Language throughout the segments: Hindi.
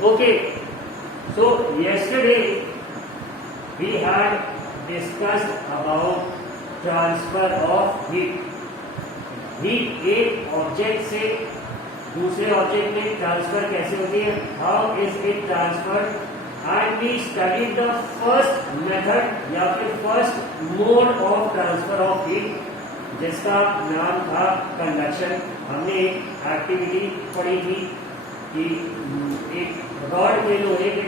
Okay, so yesterday we had discussed about transfer of heat. Heat एक ऑब्जेक्ट से दूसरे ऑब्जेक्ट में ट्रांसफर कैसे होती है, how is it transfer, and we studied the first method या फिर first mode of transfer of heat जिसका नाम था कंडक्शन। हमने एक एक्टिविटी पढ़ी थी कि एक रॉड के लोहे के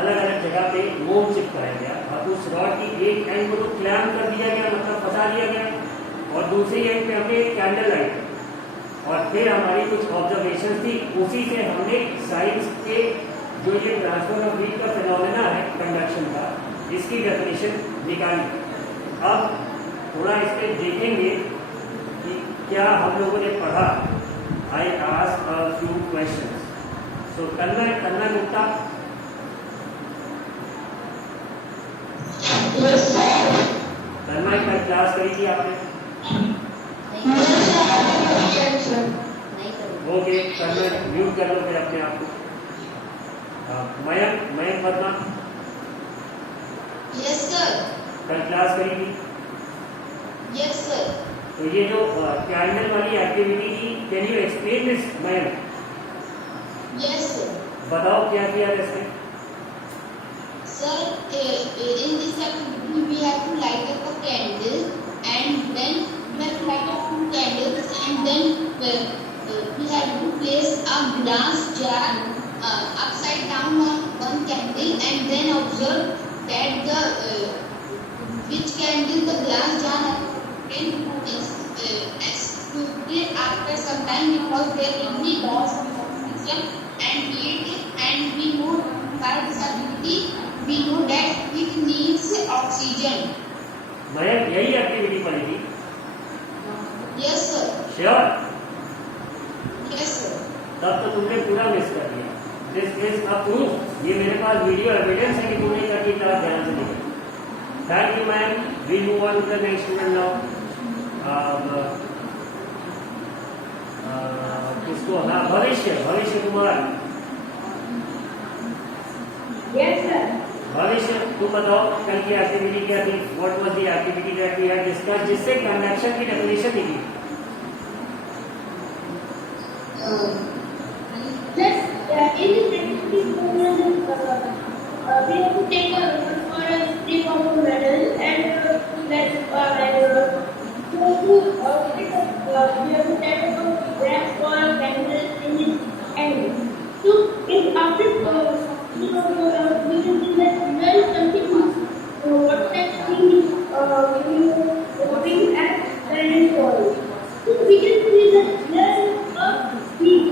अलग अलग जगह पे मोम चिपकाया गया और उस रॉड की एक एंड को तो क्लैम्प कर दिया गया, मतलब फंसा दिया गया, और दूसरी एंड पे हमने कैंडल लाइट, और फिर हमारी कुछ ऑब्जर्वेशन थी, उसी से हमने साइंस के जो ये ट्रांसफर ऑफ हीट का फिनोमेना है कंडक्शन का, इसकी डेफिनेशन निकाली। अब थोड़ा इस पे देखेंगे कि क्या हम लोगों ने पढ़ा। I ask a few questions. So Tanmay Gupta, Tanmay कल क्लास करी थी आपने? ओके, तन्मय म्यूट कर लो फिर अपने आप को। Mayank Verma, yes sir. कल क्लास करी थी? Yes sir. तो ये जो कैंडल वाली एक्टिविटी थी, can you explain this Mayank? Yes sir. बताओ क्या किया इसमें? Sir, in this activity we have to light up a candle and then we have to light up 2 candles and then we have to place a glass jar upside down on one candle and then observe that the which candle the glass jar has exploded after some time because there will be loss of oxygen and heat, and we know by this activity we know that it needs oxygen. Mayank यही एक्टिविटी पढ़ी थी? Yes sir. Sure? Yes sir. तब तो तुमने पूरा मिस कर दिया। दिस इज अ प्रूफ, ये मेरे पास वीडियो एविडेंस है कि तुमने क्या किया, ध्यान से देखो। Thank you ma'am, we move on to the next student now. किसको? हाँ, भविष्य कुमार। Yes sir. भविष्य, तुम बताओ कल की एक्टिविटी क्या थी? What was the activity that we had discuss, जिससे कंडक्शन की डेफिनेशन निकली? Just in this activity we have to take a strip of metal and let's we have to take a glass or candle in it and so if after we can see that there is something what that thing is moving at the end point. So we can see that there is a heat.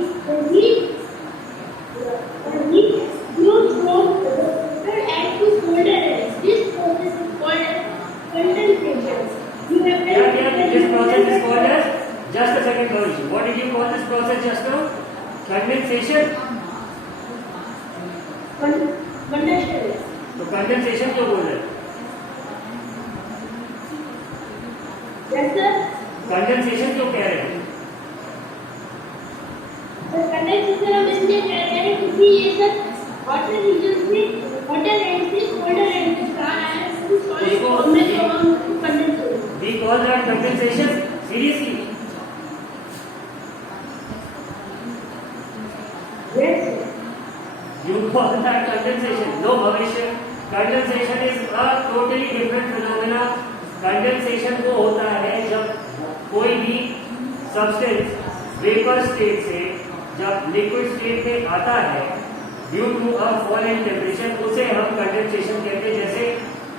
The heat flows from the water and to colder air. This process is called as condensation. You have This process is called as, just a second Bhavish, what did you call this process just now? Condensation? Condensation. तो कंडेंसेशन क्यों बोल रहे? Yes sir. कंडेंसेशन क्यों कह रहे हैं? The condensation हम इसलिए कह रहे हैं क्योंकि ये सब वाटर रीजन से वाटर एंड से कोल्डर एंड से आ रहा है, उसको हमने जो हम condensation We call that condensation. Seriously? Yes sir. You call that condensation? No, Bhavishya. Condensation is a totally different phenomena. Condensation वो होता है जब कोई भी substance vapor state से जब liquid state में आता है due to a fall in temperature, उसे हम condensation कहते हैं। जैसे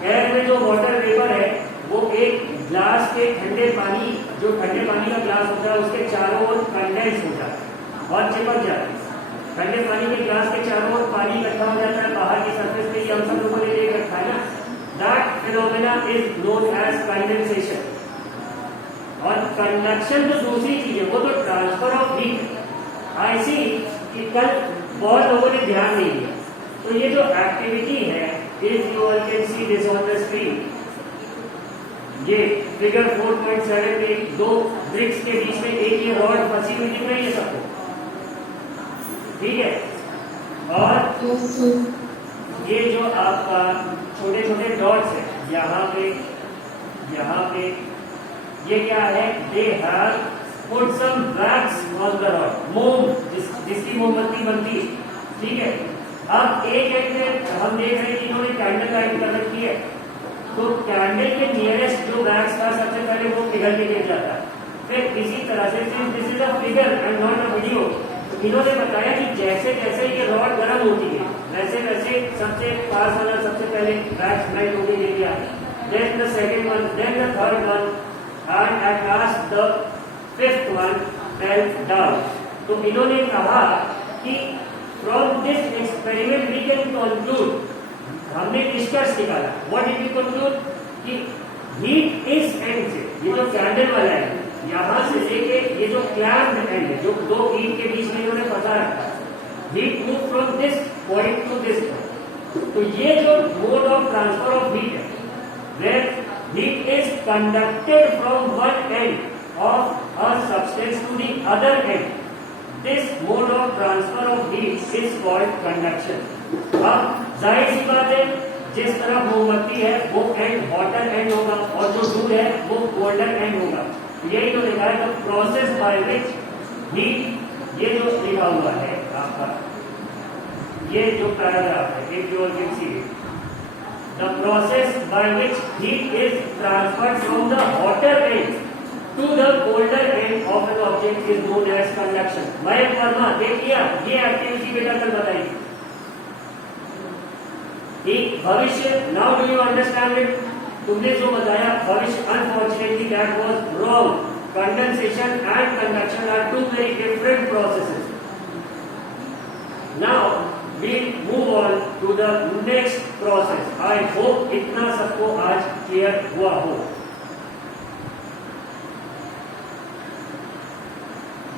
एयर में जो water vapor है वो एक ग्लास के ठंडे पानी, जो ठंडे पानी का ग्लास होता है उसके चारों ओर कंडेंस हो जाता है और चिपक जाता है। ठंडे पानी के ग्लास के चारों ओर पानी इकट्ठा हो जाता है, बाहर की सरफेस पे, हम सब लोगों ने देख रखा है ना। That phenomena is known as condensation. और कंडक्शन तो दूसरी चीज है, वो तो transfer of heat. I see कि कल बहुत लोगों ने ध्यान नहीं दिया। तो ये जो एक्टिविटी है, if you all can see this on the screen, ये फिगर 4.7 में 2 ब्रिक्स के बीच में एक ये रॉड फंसी हुई दिख रही है सबको, ठीक है? और ये जो आपका छोटे छोटे डॉट्स है यहाँ पे ये क्या है, they have put some wax on the rod, मोम जिसकी मोमबत्ती बनती है, ठीक है। अब एक हम देख रहे हैं कि इन्होंने कैंडल लाइट कर रखी है, तो कैंडल के नियरेस्ट जो वैक्स था सबसे पहले वो पिघल के गिर जाता है। फिर इसी तरह से this is a figure and not a video, तो इन्होंने बताया कि जैसे जैसे ये रॉड गर्म होती है वैसे वैसे सबसे पास वाला सबसे पहले वैक्स मेल्ट होने दे दिया, then the second one, then the third one, and at last the fifth one melt down. तो इन्होंने कहा कि from this experiment we can conclude, हमने निष्कर्ष निकाला, व्हाट डिड वी कंक्लूड, कि हीट इस एंड से, ये जो कैंडल वाला है यहाँ से लेके ये जो क्लैम्प एंड है, जो दो ईंट के बीच में इन्होंने फंसा रखा है, heat move from this point to this point. तो ये जो mode of transfer of heat है, where heat is conducted from one end of a substance to the other end, this mode of transfer of heat is called conduction. अब जाहिर सी बात है, जिस तरफ मोमबत्ती है वो एंड हॉटर एंड होगा और जो दूर है वो कोल्डर एंड होगा। यही तो लिखा है, the process by which heat, ये जो लिखा हुआ है आपका, ये जो पैराग्राफ है, if you can see the process by which heat is transferred from the hotter end to the colder end of an object is known as conduction. Mayank Verma, देखिए ये एक्टिविटी बेटा कल बताई भविष्य, now do you understand it, तुमने जो बताया भविष्य, unfortunately that was wrong. Condensation and conduction are two very different processes. Now we move on to the next process. I hope इतना सबको आज क्लियर हुआ हो।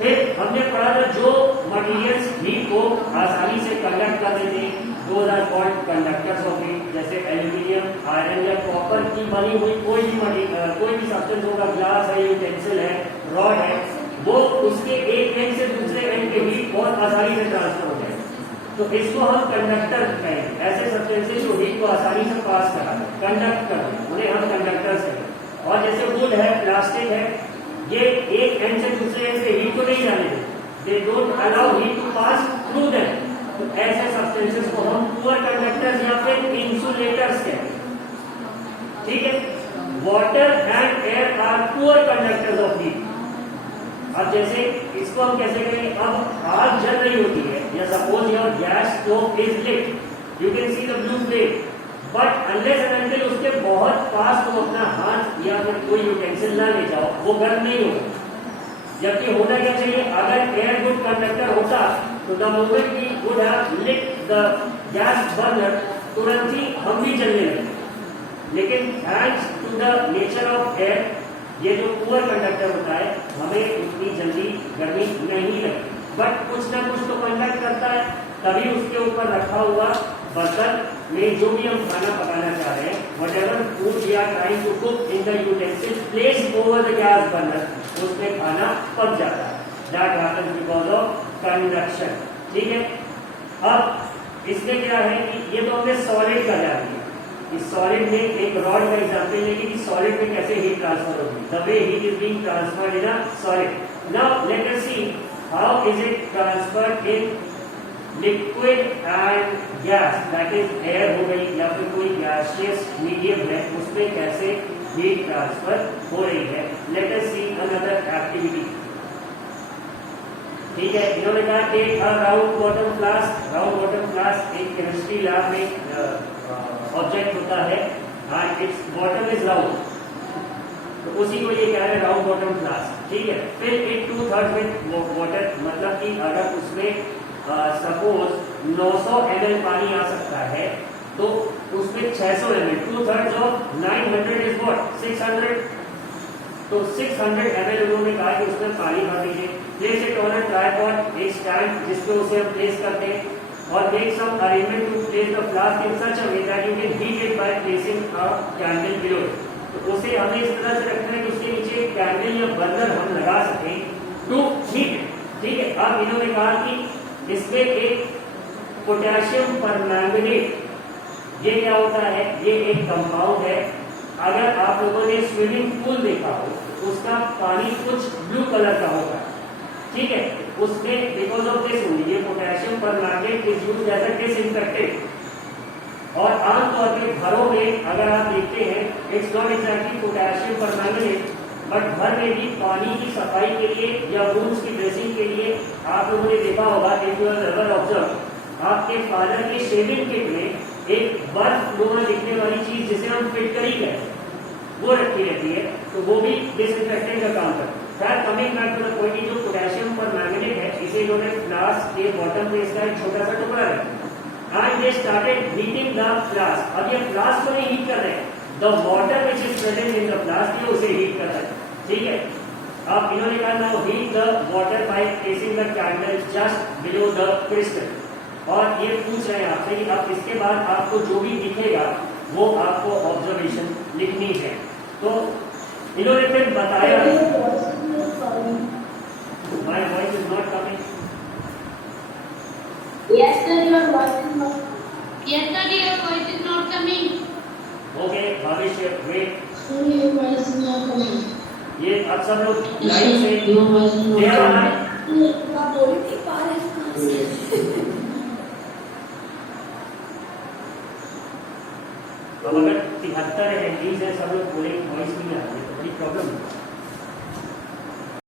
फिर हमने पढ़ा था जो मटेरियल्स हीट को आसानी से कंडक्ट कर देते हैं, those are called conductors of heat. जैसे एल्यूमिनियम, आयरन या कॉपर की बनी हुई कोई भी सब्सटेंस होगा, ग्लास है, यूटेंसिल है, रॉड है, वो उसके एक एंड से दूसरे एंड के हीट बहुत आसानी से ट्रांसफर हो जाए, तो इसको हम कंडक्टर कहेंगे। ऐसे सब्सटेंसेस जो हीट को आसानी से पास करा कंडक्ट कर उन्हें हम कंडक्टर्स कहेंगे। और जैसे वुड है, प्लास्टिक है, ये एक एंड से दूसरे एंड से हीट को नहीं जाने देते, they don't allow heat to pass through them. तो ऐसे सब्सटेंसेस को हम पुअर कंडक्टर्स या फिर इंसुलेटर्स कहते हैं, ठीक है। Water and air are poor conductors of heat. अब जैसे इसको हम कैसे करेंगे, अब आग जल रही होती है या suppose your gas stove is lit, you can see the blue flame, but unless and until उसके बहुत पास तुम अपना हाथ या फिर कोई यूटेंसिल ना ले जाओ, वो गर्म नहीं होगा। जबकि होना क्या चाहिए, अगर एयर गुड कंडक्टर होता तो the moment we would have lit the gas burner, तुरंत ही हम भी जलने लगे। लेकिन thanks to the nature of air, ये जो पुअर कंडक्टर होता है, हमें उतनी जल्दी गर्मी नहीं लगती, बट कुछ ना कुछ तो कंडक्ट करता है। तभी उसके ऊपर रखा हुआ बर्तन में जो भी हम खाना पकाना चाह रहे हैं, whatever food we are trying to cook in the utensil placed over the gas burner, उसमें खाना पक जाता है। That happens because of conduction, ठीक है। अब इसमें क्या है कि ये तो हमने सॉलिड का जान लिया, इस सॉलिड में एक रॉड का एग्जाम्पल लेंगे कि सॉलिड में कैसे हीट ट्रांसफर होगी, the way heat is being transferred in a solid. Now let us see how is it transferred in liquid and gas, that is air हो गई या फिर कोई गैसियस मीडियम है, उसमें कैसे हीट ट्रांसफर हो रही है। Let us see another activity, ठीक है। इन्होंने कहा take a round bottom flask. Round bottom flask एक केमिस्ट्री लैब में ऑब्जेक्ट होता है and its bottom is round, तो उसी को ये कह रहे हैं राउंड बॉटम फ्लास्क, ठीक है। फिर इट 2/3 विद वाटर, मतलब कि अगर उसमें सपोज 900 ml पानी आ सकता है तो उसमें 600 ml, 2/3 ऑफ 900 इज व्हाट 600, तो 600 ml उन्होंने कहा कि उसमें पानी भर दीजिए। Place it on a tripod, एक स्टैंड जिसपे उसे हम प्लेस करते हैं, और make some arrangement to place the flask in such a way that you can heat it by placing a candle below. तो उसे हमें इस तरह से रखना है कि उसके नीचे एक कैंडल या बर्नर हम लगा सकें टू हीट, ठीक है। अब इन्होंने कहा कि इसमें एक पोटेशियम परमैंगनेट, ये क्या होता है? ये एक कंपाउंड है। अगर आप लोगों ने स्विमिंग पूल देखा हो तो उसका पानी कुछ ब्लू कलर का होता है, ठीक है? उसमें बिकॉज ऑफ दिस ओनली ये potassium permanganate is used as a disinfectant. और आमतौर पे घरों में अगर आप देखते हैं, it's not exactly potassium permanganate, but घर में भी पानी की सफाई के लिए या रूम्स की ड्रेसिंग के लिए आप लोगों ने देखा होगा, if you have ever observe, आपके फादर के शेविंग किट में एक बर्फ फ्लोर दिखने वाली चीज जिसे हम फिटकरी कहते हैं, वो रखी रहती है, तो वो भी डिसइंफेक्टेंट का काम करता है। खैर coming back to the point, जो पोटेशियम परमैंगनेट है इसे इन्होंने फ्लास्क के बॉटम पे इसका एक छोटा सा टुकड़ा रखा and they started heating the flask. अब ये फ्लास्क को नहीं हीट कर रहे हैं, the water which is present in the flask ये उसे हीट कर रहा है, ठीक है? अब इन्होंने कहा now heat the water by placing the candle just below the crystal. और ये पूछ रहे हैं आपसे कि अब इसके बाद आपको जो भी दिखेगा वो आपको ऑब्जर्वेशन लिखनी है। तो इन्होंने फिर बताया, my voice is not coming. Yes sir, your voice is not. Yes sir, your voice is not coming. Okay भविष्य wait, Sir, your voice is not coming. ये अब सब लोग लाइन से Your voice is not देर वाला coming. आप बोल नहीं पा रहे अब अगर 73 एंटीज है, सब लोग बोलेंगे वॉइस नहीं आ रही है, तो बड़ी प्रॉब्लम है।